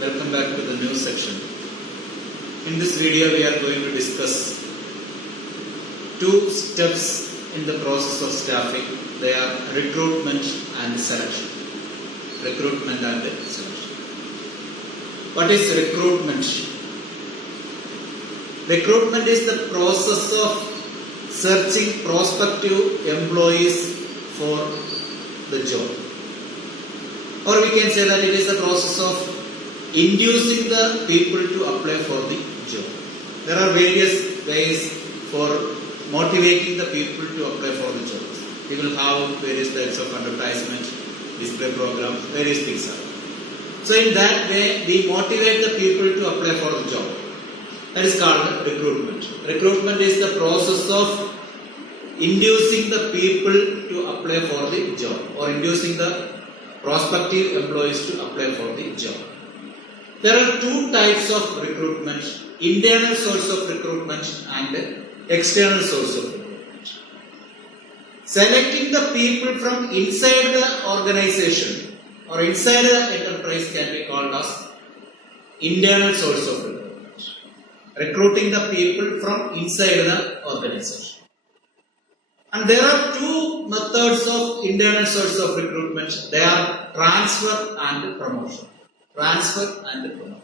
welcome back to the new section. In this video we are going to discuss two steps in the process of staffing. They are recruitment and selection. Recruitment and selection. What is recruitment? Recruitment is the process of searching prospective employees for the job. Or we can say that it is the process of inducing the people to apply for the job. There are various ways for motivating the people to apply for the jobs. We will have various types of advertisement, display programs, various things are. So in that way, we motivate the people to apply for the job. That is called recruitment. Recruitment is the process of inducing the people to apply for the job or inducing the prospective employees to apply for the job. There are two types of recruitment: internal source of recruitment and external source of recruitment. Selecting the people from inside the organization or inside the enterprise can be called as internal source of recruitment. Recruiting the people from inside the organization. And there are two methods of internal source of recruitment. They are transfer and promotion. Transfer and promotion.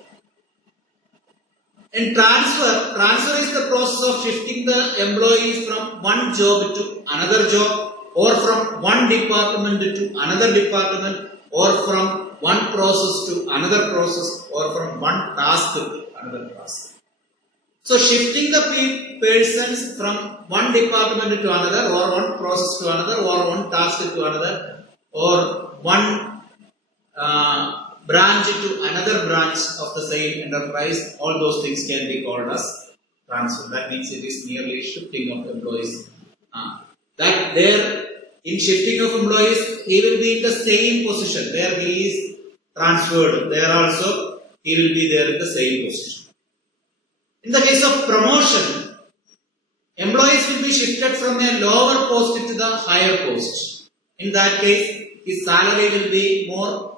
In transfer is the process of shifting the employees from one job to another job, or from one department to another department, or from one process to another process, or from one task to another task. So shifting the persons from one department to another, or one process to another, or one task to another, or one branch to another branch of the same enterprise, all those things can be called as transfer. That means it is merely shifting of employees. That there, in shifting of employees, he will be in the same position. There he is transferred. There also he will be there in the same position. In the case of promotion, employees will be shifted from a lower post to the higher post. In that case, his salary will be more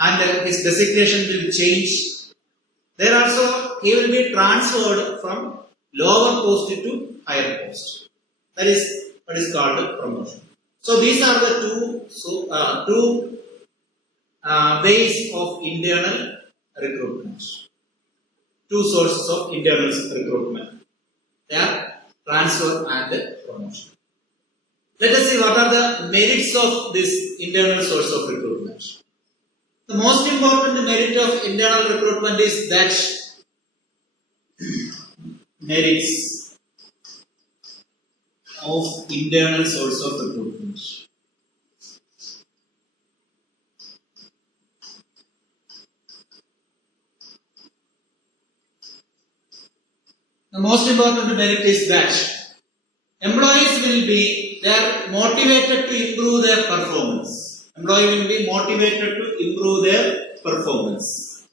and his designation will change. There also, he will be transferred from lower post to higher post. That is what is called the promotion. So these are the two ways of internal recruitment. Two sources of internal recruitment. They are transfer and promotion. Let us see what are the merits of this internal source of recruitment. The most important merit of internal recruitment is that merits of internal source of recruitment. The most important merit is that employees will be motivated to improve their performance. Employee will be motivated to improve their performance.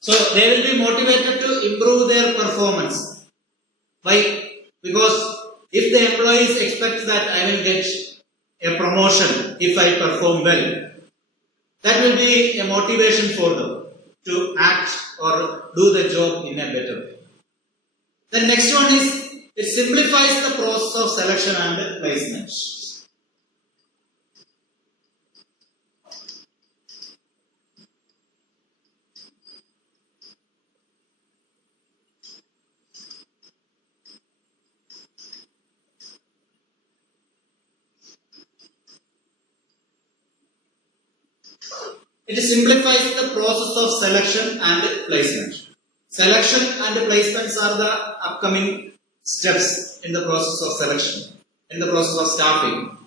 So they will be motivated to improve their performance. Why? Because if the employees expect that I will get a promotion if I perform well, that will be a motivation for them to act or do the job in a better way. The next one is, it simplifies the process of selection and placement. It simplifies the process of selection and placement. Selection and placements are the upcoming steps in the process of selection, in the process of staffing.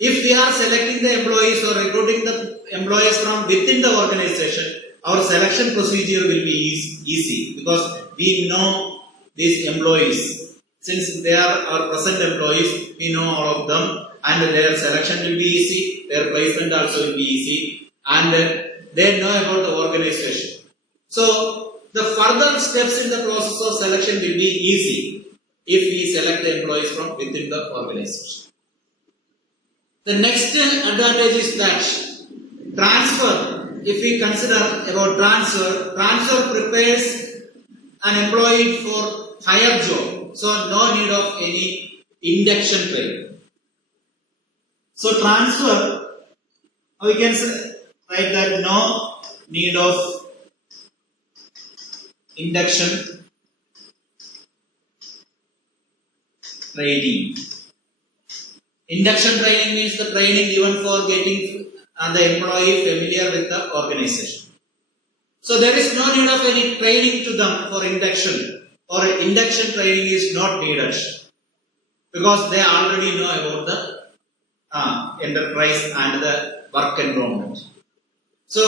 If we are selecting the employees or recruiting the employees from within the organization, our selection procedure will be easy because we know these employees. Since they are our present employees, we know all of them, and their selection will be easy, their placement also will be easy, and they know about the organization. So the further steps in the process of selection will be easy if we select the employees from within the organization. The next advantage is that transfer, if we consider about transfer prepares an employee for higher job. So no need of any induction training. So transfer, we can write that no need of induction training. Induction training means the training given for getting the employee familiar with the organization. So there is no need of any training to them for induction, or induction training is not needed because they already know about the enterprise and the work environment. So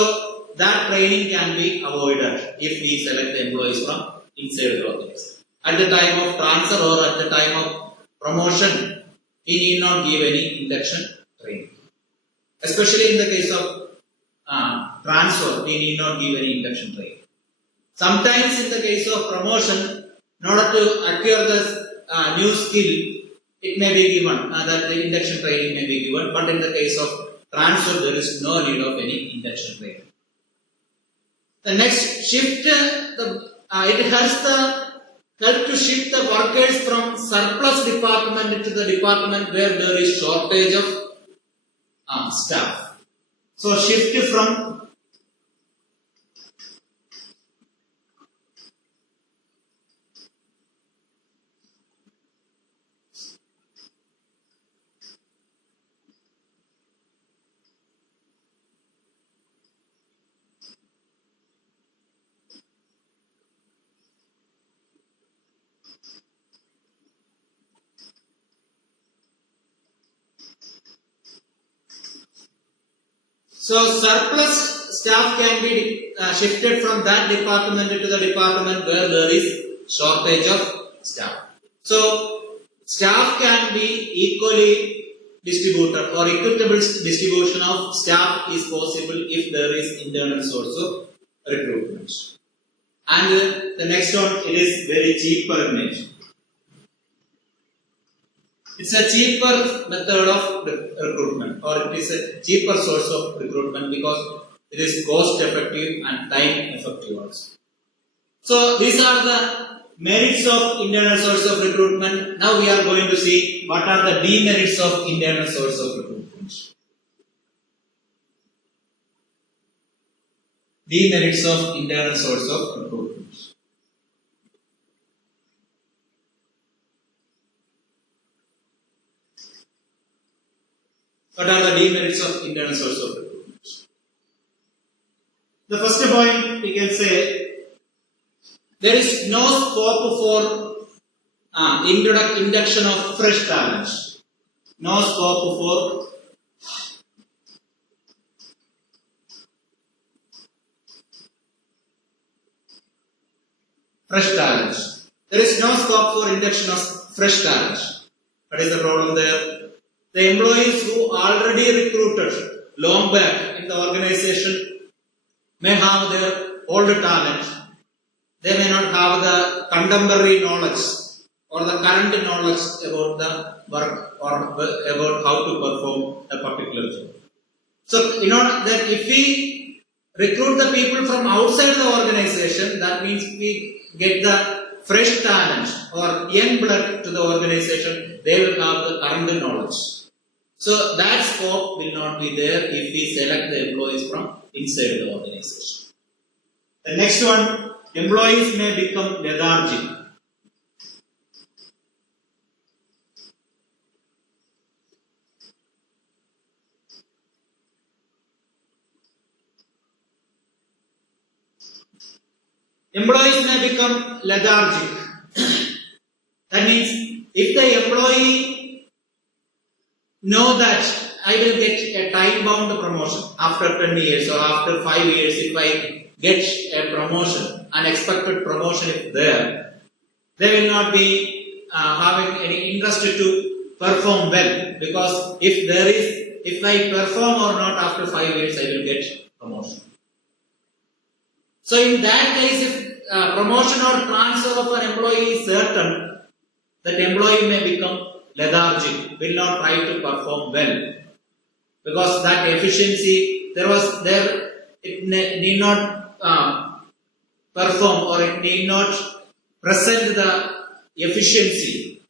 that training can be avoided if we select the employees from inside the organization. At the time of transfer or at the time of promotion, we need not give any induction training. Especially in the case of transfer, we need not give any induction training. Sometimes in the case of promotion, in order to acquire the new skill, it may be given, that the induction training may be given, but in the case of transfer, there is no need of any induction training. The next shift, it help to shift the workers from surplus department to the department where there is shortage of staff. So shift from So surplus staff can be shifted from that department to the department where there is shortage of staff. So staff can be equally distributed, or equitable distribution of staff is possible if there is internal source of recruitment. And the next one, it is very cheaper in nature. It's a cheaper method of recruitment, or it is a cheaper source of recruitment because it is cost effective and time effective also. So these are the merits of internal source of recruitment. Now we are going to see what are the demerits of internal source of recruitment. Demerits of internal source of recruitment. What are the demerits of internal source of recruitment? The first point, we can say, there is no scope for induction of fresh talent. No scope for fresh talent. There is no scope for induction of fresh talent. What is the problem there? The employees who already recruited long back in the organization may have their old talent. They may not have the contemporary knowledge or the current knowledge about the work or about how to perform a particular job. So, in order that if we recruit the people from outside the organization, that means we get the fresh talent or young blood to the organization, they will have the current knowledge. So that scope will not be there if we select the employees from inside the organization. The next one, employees may become lethargic. Employees may become lethargic. That means if the employee know that I will get a time-bound promotion after 20 years or after 5 years, if I get a promotion, unexpected promotion is there, they will not be having any interest to perform well, because if I perform or not after 5 years, I will get promotion. So in that case, if promotion or transfer of an employee is certain, that employee may become lethargic, will not try to perform well, because that efficiency it need not perform, or it need not present the efficiency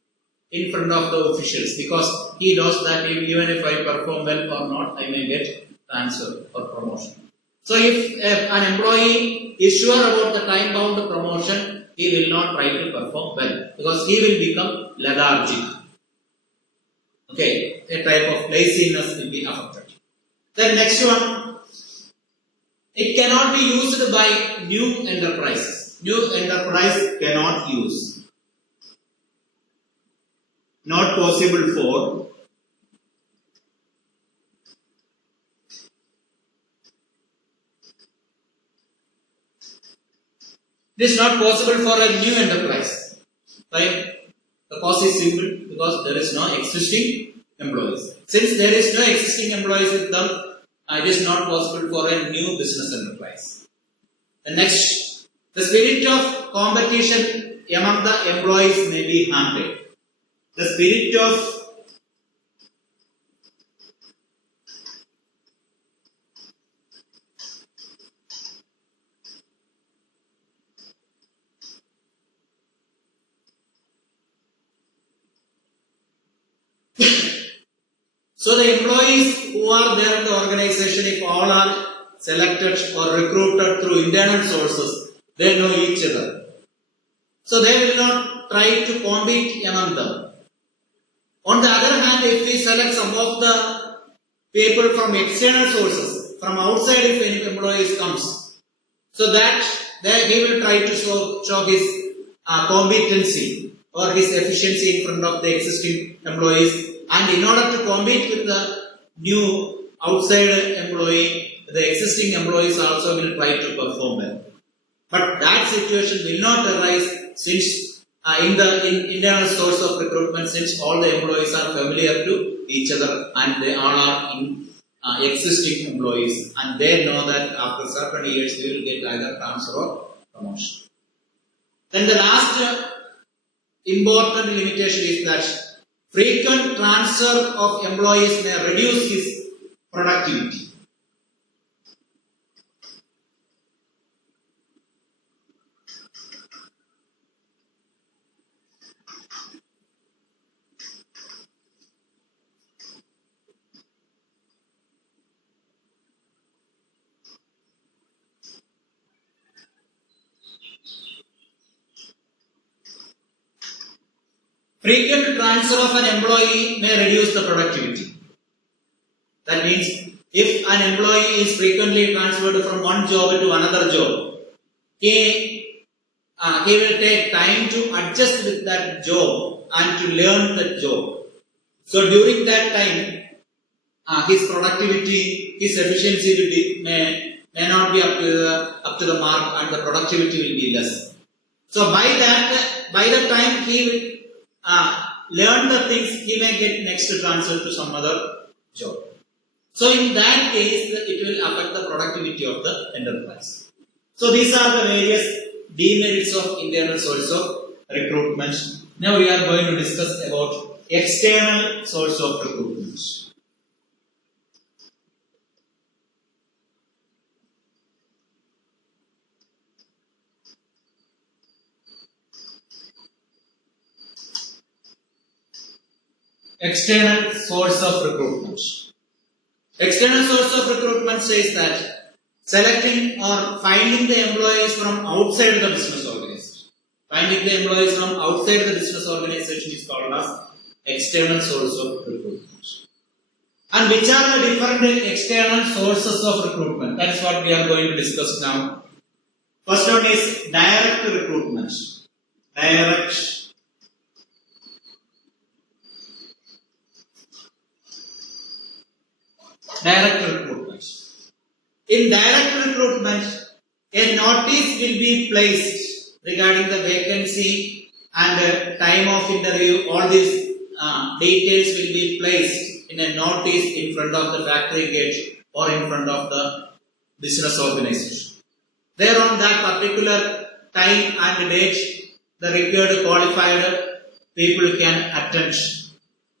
in front of the officials, because he knows that even if I perform well or not, I may get transfer or promotion. So if an employee is sure about the time bound promotion, he will not try to perform well, because he will become lethargic. Okay, a type of laziness will be affected. Then next one, it cannot be used by new enterprises. New enterprise cannot use. Not possible for it is not possible for a new enterprise. Right? The cause is simple, because there is no existing employees. Since there is no existing employees with them, it is not possible for a new business enterprise. The next, the spirit of competition among the employees may be hampered. The spirit of so the employees who are there in the organization, if all are selected or recruited through internal sources, they know each other. So they will not try to compete among them. On the other hand, if we select some of the people from external sources, from outside, if any employees comes, so that he will try to show his competency or his efficiency in front of the existing employees. And in order to compete with the new outside employee, the existing employees also will try to perform well. But that situation will not arise since in the internal source of recruitment, since all the employees are familiar to each other and they all are existing employees, and they know that after certain years they will get either transfer or promotion. Then the last important limitation is that frequent transfer of employees may reduce his productivity. Frequent transfer of an employee may reduce the productivity. That means if an employee is frequently transferred from one job to another job, he will take time to adjust with that job and to learn that job. So during that time, his productivity, his efficiency may not be up to the mark, and the productivity will be less. So by the time he will learn the things, he may get next transfer to some other job. So in that case, it will affect the productivity of the enterprise. So these are the various demerits of internal source of recruitment. Now we are going to discuss about external source of recruitment. External source of recruitment. External source of recruitment says that selecting or finding the employees from outside the business organization. Finding the employees from outside the business organization is called as external source of recruitment. And which are the different external sources of recruitment? That is what we are going to discuss now. First one is direct recruitment. Direct recruitment. In direct recruitment, a notice will be placed regarding the vacancy and time of interview. All these details will be placed in a notice in front of the factory gate or in front of the business organization. There on that particular time and date, the required qualified people can attend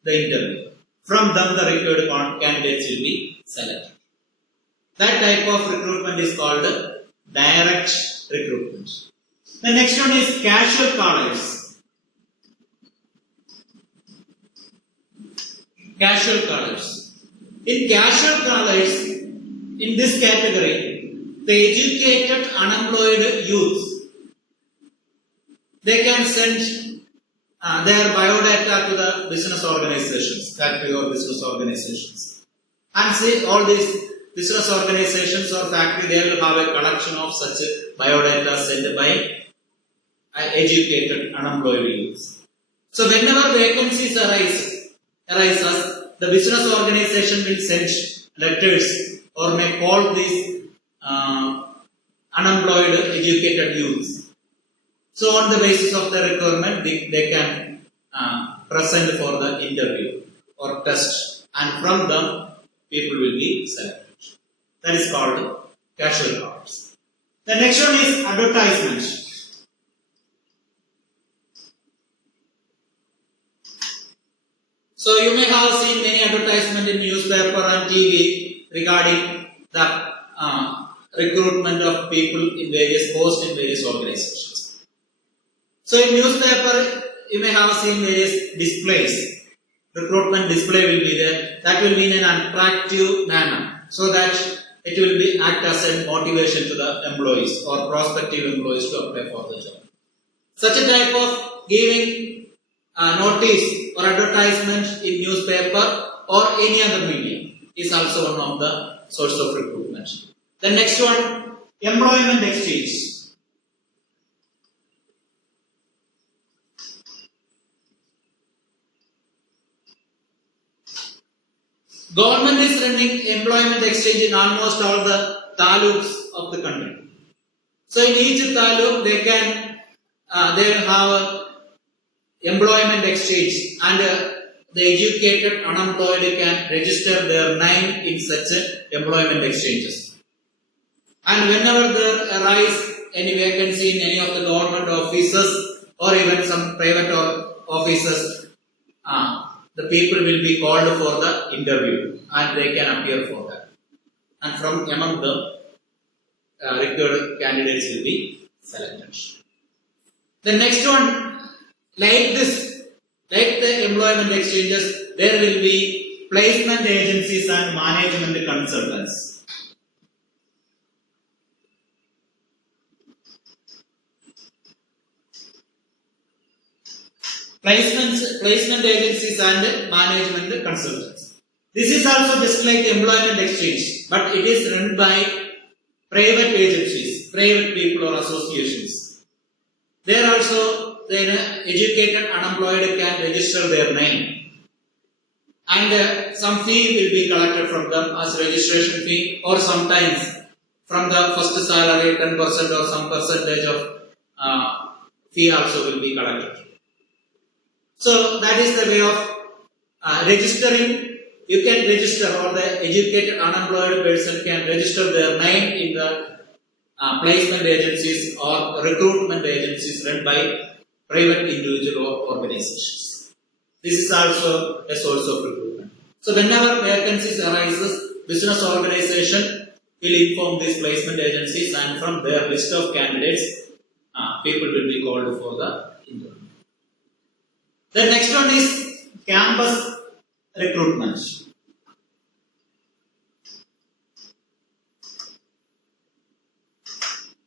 the interview. From them, the required candidates will be selected. That type of recruitment is called direct recruitment. The next one is casual callers. Casual callers. In casual callers, in this category, the educated unemployed youth, they can send their biodata to the business organizations, factory or business organizations. And see, all these business organizations or factory, they will have a collection of such biodata sent by educated unemployed youth. So whenever vacancies arises, the business organization will send letters or may call these unemployed educated youth. So on the basis of the requirement, they can present for the interview or test, and from them people will be selected. That is called casual callers. The next one is advertisement. So you may have seen many advertisements in newspaper and TV regarding the recruitment of people in various posts in various organizations. So in newspaper, you may have seen various displays. Recruitment display will be there. That will be in an attractive manner, so that it will be act as a motivation to the employees or prospective employees to apply for the job. Such a type of giving notice or advertisement in newspaper or any other medium is also one of the source of recruitment. The next one, employment exchange. Government is running employment exchange in almost all the taluks of the country. So in each taluk, they will have employment exchange, and the educated unemployed can register their name in such employment exchanges. And whenever there arise any vacancy in any of the government offices or even some private offices, the people will be called for the interview and they can appear for that. And from among them, required candidates will be selected. The next one, like the employment exchanges, there will be placement agencies and management consultants. Placement agencies and management consultants. This is also just like employment exchange, but it is run by private agencies, private people or associations. There also the educated unemployed can register their name, and some fee will be collected from them as registration fee, or sometimes from the first salary 10% or some percentage of fee also will be collected. So that is the way of registering. You can register, or the educated unemployed person can register their name in the placement agencies or recruitment agencies run by private individual or organizations. This is also a source of recruitment. So whenever vacancies arises, business organization will inform these placement agencies, and from their list of candidates, people will be called for the interview. The next one is campus recruitment.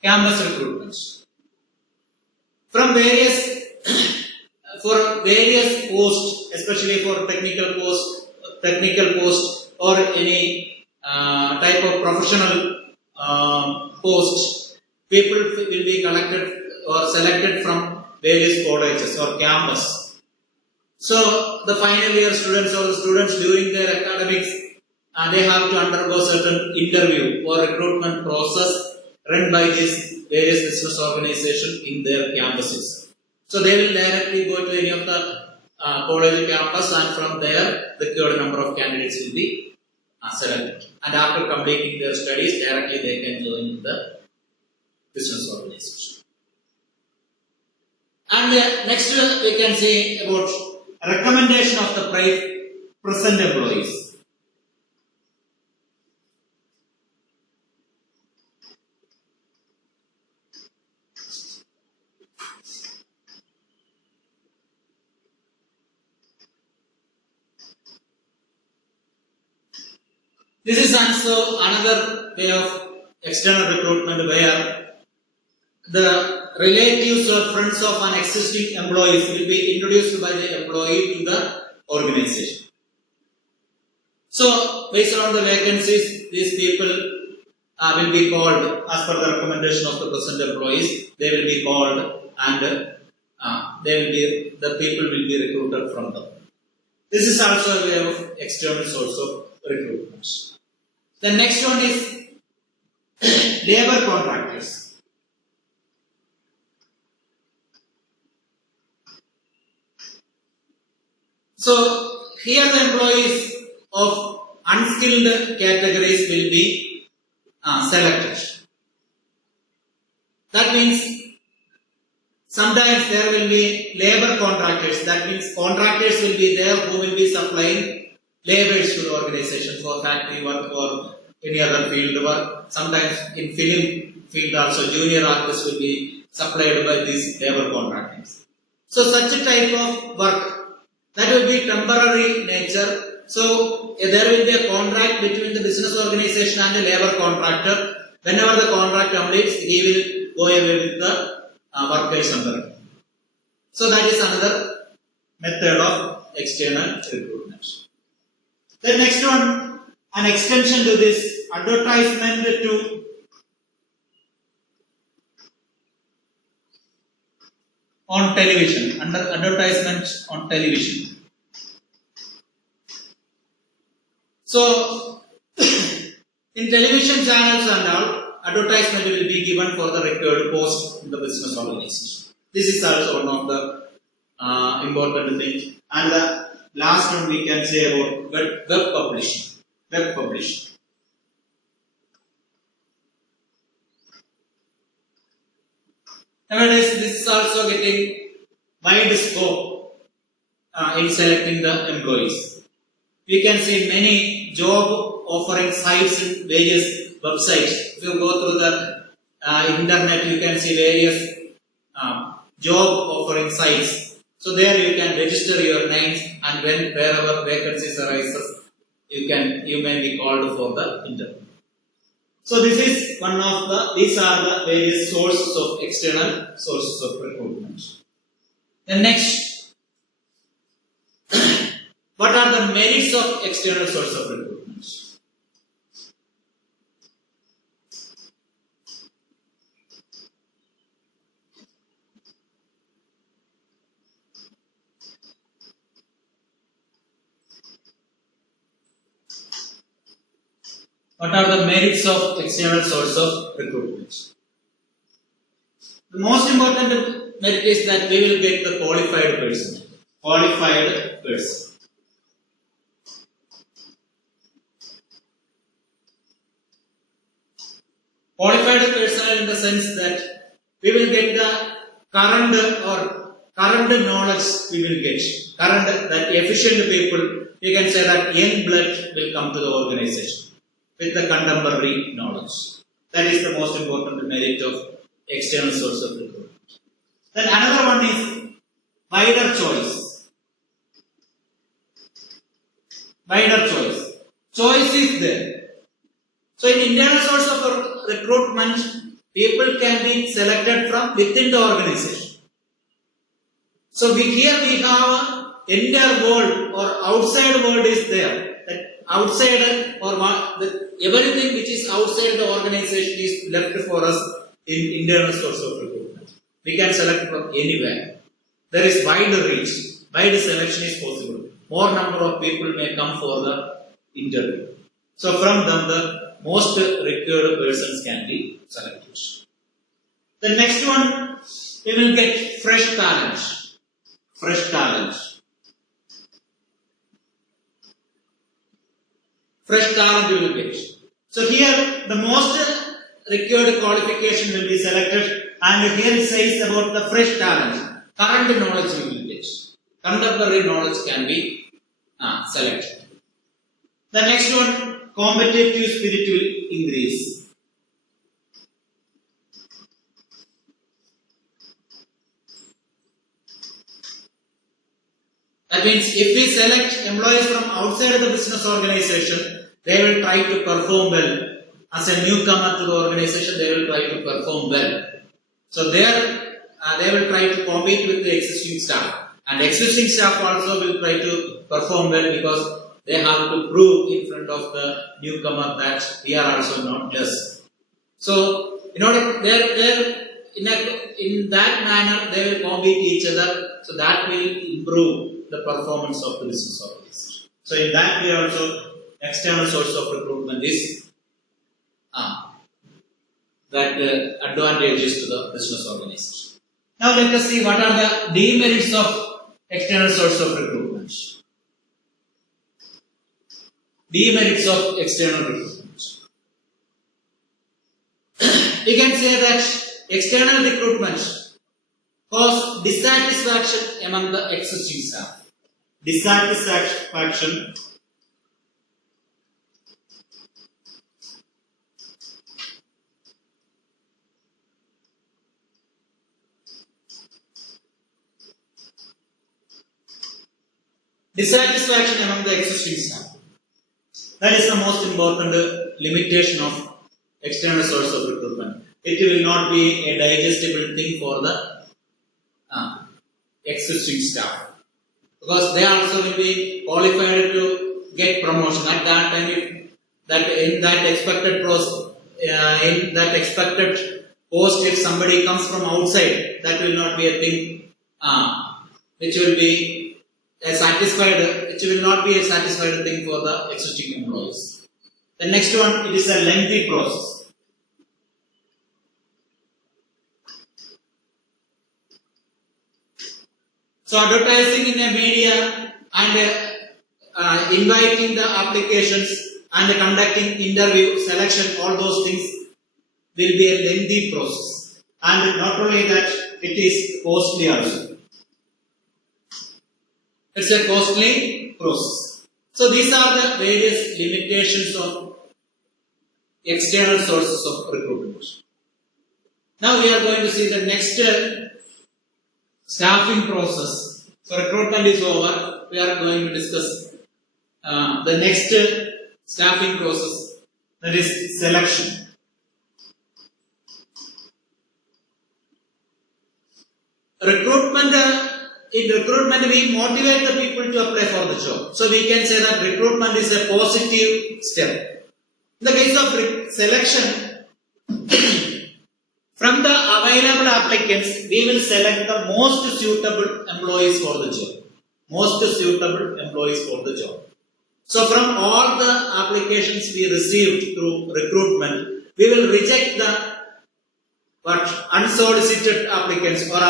Campus recruitment. From various posts, especially for technical post or any type of professional post, people will be collected or selected from various colleges or campus. So the final year students or the students during their academics, they have to undergo certain interview or recruitment process run by these various business organizations in their campuses. So they will directly go to any of the college campus, and from there the required number of candidates will be selected. And after completing their studies, directly they can join the business organization. And next we can see about recommendation of the present employees. This is also another way of external recruitment where the relatives or friends of an existing employee will be introduced by the employee to the organization. So, based on the vacancies, these people will be called as per the recommendation of the present employees. They will be called and the people will be recruited from them. This is also a way of external source of recruitment. The next one is labor contractors. So here the employees of unskilled categories will be selected. That means sometimes there will be labor contractors. That means contractors will be there who will be supplying laborers to the organization for factory work or any other field work. Sometimes in film field also junior artists will be supplied by these labor contractors. So such a type of work that will be temporary nature. So there will be a contract between the business organization and the labor contractor. Whenever the contract completes, he will go away with the workers under him. So that is another method of external recruitment. The next one, an extension to this, advertisement to on television, advertisement on television. So, in television channels and all, advertisement will be given for the required post in the business organization. This is also one of the important things. And the last one we can say about web publishing. Web publishing. Nowadays, this is also getting wide scope in selecting the employees. We can see many job offering sites in various websites. If you go through the internet, you can see various job offering sites. So there you can register your names, and wherever vacancies arises, you may be called for the interview. So these are the various sources of external sources of recruitment. The next, what are the merits of external source of recruitment? What are the merits of external source of recruitment? The most important merit is that we will get the qualified person. Qualified person. Qualified personnel in the sense that we will get the current knowledge we will get. That efficient people, we can say that young blood will come to the organization with the contemporary knowledge. That is the most important merit of external source of recruitment. Then another one is wider choice. Wider choice. Choice is there. So in internal source of recruitment, people can be selected from within the organization. So here we have entire world or outside world is there. That outside or everything which is outside the organization is left for us in internal source of recruitment. We can select from anywhere. There is wide reach. Wide selection is possible. More number of people may come for the interview. So from them the most required persons can be selected. The next one, we will get fresh talent. Fresh talent. Fresh talent we will get. So here the most required qualification will be selected, and here it says about the fresh talent. current knowledge we will get. Contemporary knowledge can be selected. The next one, competitive spirit will increase. That means if we select employees from outside the business organization, they will try to perform well. As a newcomer to the organization, they will try to perform well. So there, they will try to compete with the existing staff. And existing staff also will try to perform well because they have to prove in front of the newcomer that we are also not less. So, in order, in that manner, they will compete each other. So that will improve the performance of the business organization. So in that way also, external source of recruitment is that advantages to the business organization. Now let us see what are the demerits of external source of recruitment. Demerits of external recruitment. We can say that external recruitment cause dissatisfaction among the existing staff. Dissatisfaction among the existing staff. That is the most important limitation of external source of recruitment. It will not be a digestible thing for the existing staff, because they also will be qualified to get promotion at that time. In that expected post, if somebody comes from outside, that will not be a thing which will be which will not be a satisfied thing for the existing employees. The next one, it is a lengthy process. So advertising in a media and inviting the applications and conducting interview, selection, all those things will be a lengthy process. And not only that, it is costly also. It's a costly process. So these are the various limitations of external sources of recruitment. Now we are going to see the next staffing process. So recruitment is over. We are going to discuss the next staffing process, that is selection. In recruitment, we motivate the people to apply for the job. So we can say that recruitment is a positive step. In the case of selection, from the available applicants, we will select the most suitable employees for the job. Most suitable employees for the job. So from all the applications we received through recruitment, we will reject the unsolicited applicants or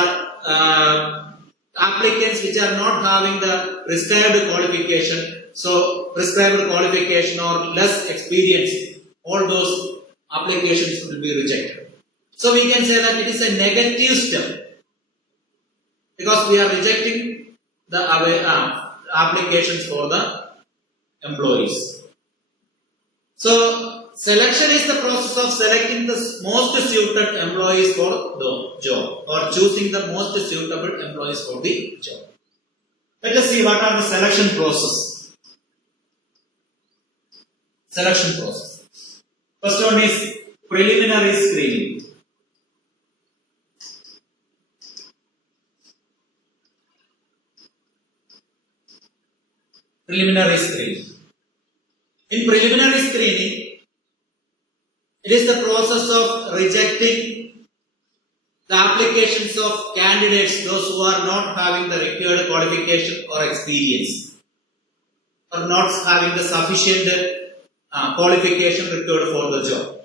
applicants which are not having the prescribed qualification. So prescribed qualification or less experience, all those applications will be rejected. So we can say that it is a negative step, because we are rejecting the applications for the employees. So selection is the process of selecting the most suited employees for the job, or choosing the most suitable employees for the job. Let us see what are the selection process. Selection process. First one is preliminary screening. Preliminary screening. In preliminary screening, it is the process of rejecting the applications of candidates, those who are not having the required qualification or experience, or not having the sufficient qualification required for the job.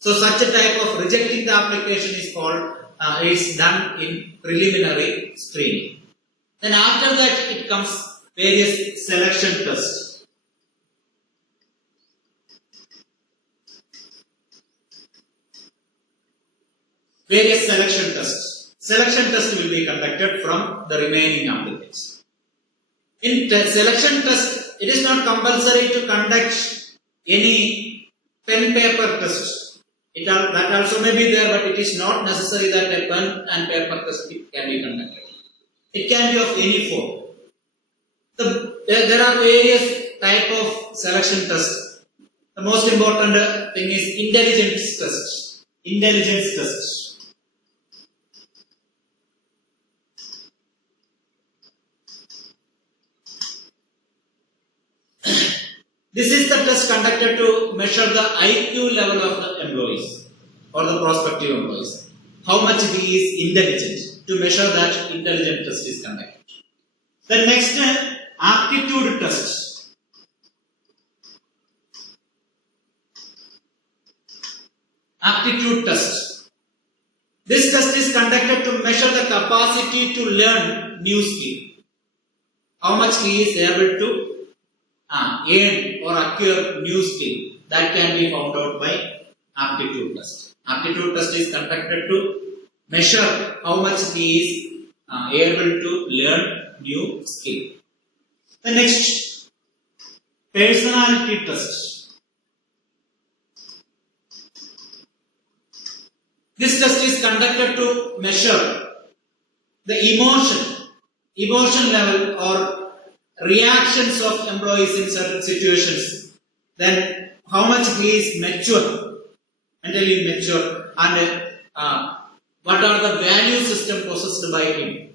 So such a type of rejecting the application is called, is done in preliminary screening. Then after that it comes various selection tests. Various selection tests. selection test will be conducted from the remaining applicants. In selection test, it is not compulsory to conduct any pen paper test. That also may be there, but it is not necessary that a pen and paper test can be conducted. It can be of any form. There are various type of selection tests. The most important thing is intelligence test. Intelligence test. This is the test conducted to measure the IQ level of the employees or the prospective employees. How much he is intelligent. To measure that, intelligence test is conducted. The next, aptitude test. Aptitude test. This test is conducted to measure the capacity to learn new skill. How much he is able to earn or acquire new skill. That can be found out by aptitude test. Aptitude test is conducted to measure how much he is able to learn new skill. The next, personality test. This test is conducted to measure the emotion level or reactions of employees in certain situations. Then how much he is mature, mentally mature, and what are the value system possessed by him.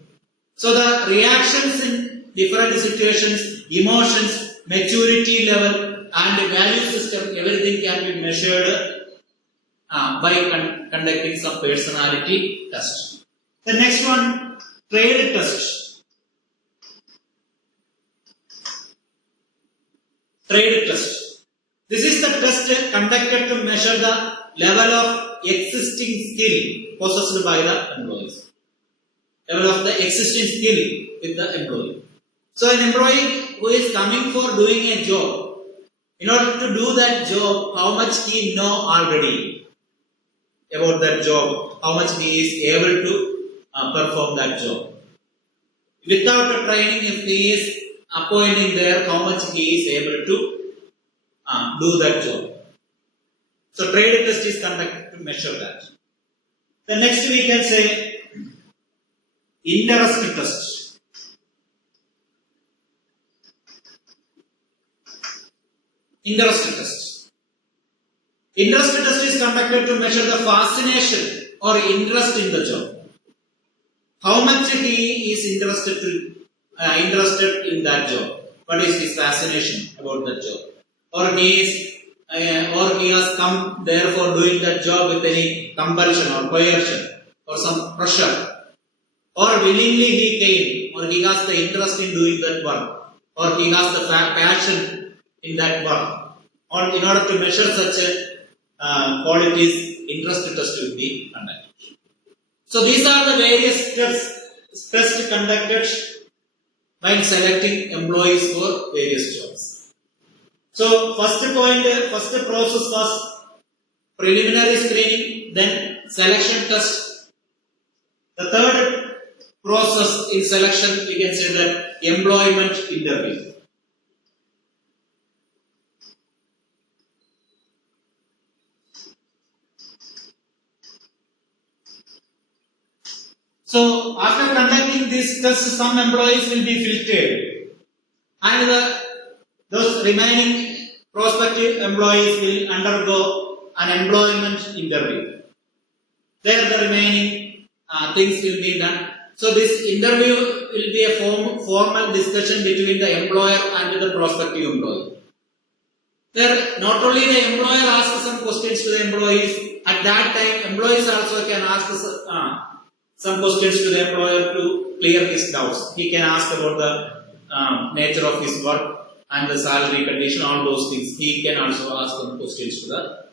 So the reactions in different situations, emotions, maturity level, and value system, everything can be measured by conducting some personality test. The next one, trade test. Trade test. This is the test conducted to measure the level of existing skill possessed by the employees. Level of the existing skill with the employee. So an employee who is coming for doing a job, in order to do that job, how much he know already about that job, how much he is able to perform that job. Without a training, if he is appointing there, how much he is able to do that job. So trade test is conducted to measure that. The next we can say interest test. Interest test. Interest test is conducted to measure the fascination or interest in the job. How much he is interested in that job. What is his fascination about that job? Or he has come there for doing that job with any compulsion or coercion or some pressure. Or willingly he came, or he has the interest in doing that work, or he has the passion in that work. Or in order to measure such qualities, interest test will be conducted. So these are the various tests conducted while selecting employees for various jobs. So first process was preliminary screening, then selection test. The third process in selection, we can say that employment interview. So after conducting this test, some employees will be filtered, and those remaining prospective employees will undergo an employment interview. There the remaining things will be done. So this interview will be a formal discussion between the employer and the prospective employee. There not only the employer asks some questions to the employees, at that time employees also can ask some questions to the employer to clear his doubts. He can ask about the nature of his work and the salary condition, all those things. He can also ask some questions to the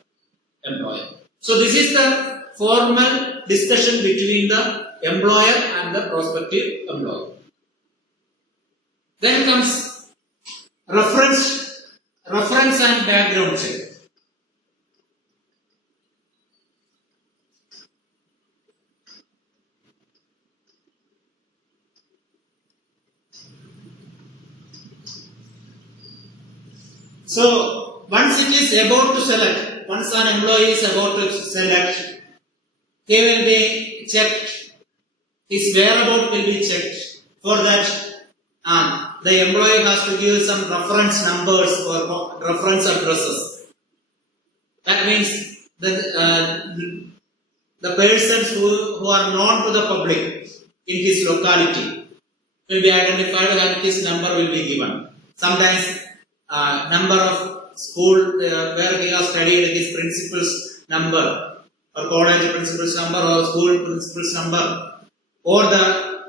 employer. So this is the formal discussion between the employer and the prospective employee. Then comes reference and background check. So once it is about to select, once an employee is about to select, he will be checked, his whereabouts will be checked. For that, the employee has to give some reference numbers or reference addresses. That means that the persons who are known to the public in his locality will be identified and his number will be given. Sometimes number of school where he has studied, his principal's number or college principal's number or school principal's number, or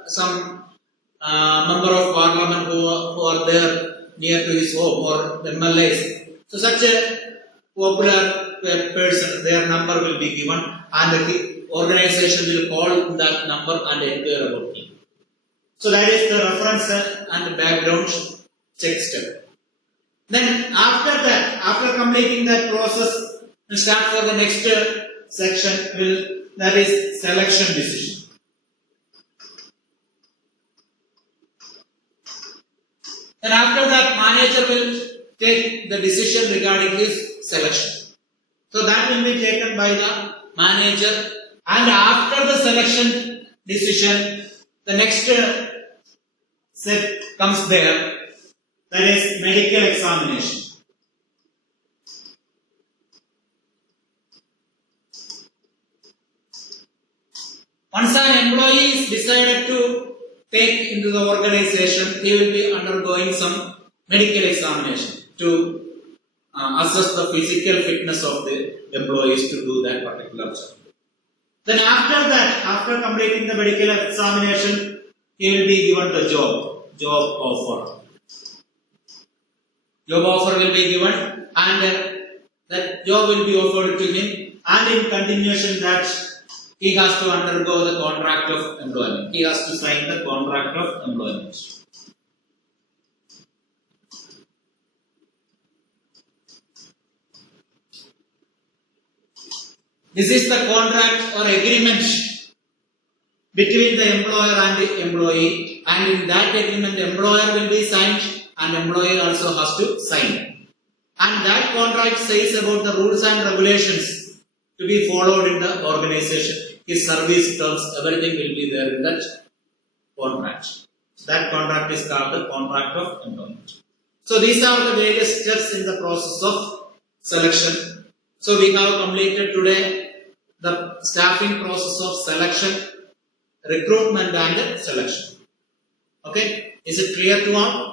some member of parliament who are there near to his home, or MLAs. So such a popular person, their number will be given and the organization will call that number and inquire about him. So that is the reference and background check step. Then after that, after completing that process, we start for the next section, that is selection decision. Then after that, manager will take the decision regarding his selection. So that will be taken by the manager, and after the selection decision, the next step comes there, that is medical examination. Once an employee is decided to take into the organization, he will be undergoing some medical examination to assess the physical fitness of the employees to do that particular job. Then after that, after completing the medical examination, he will be given the job offer. Job offer will be given, and that job will be offered to him, and in continuation that he has to undergo the contract of employment. He has to sign the contract of employment. This is the contract or agreement between the employer and the employee, and in that agreement, the employer will be signed and employee also has to sign. And that contract says about the rules and regulations to be followed in the organization. His service terms, everything will be there in that contract. So that contract is called the contract of employment. So these are the various steps in the process of selection. So we have completed today the staffing process of selection, recruitment and selection. Okay, is it clear to all?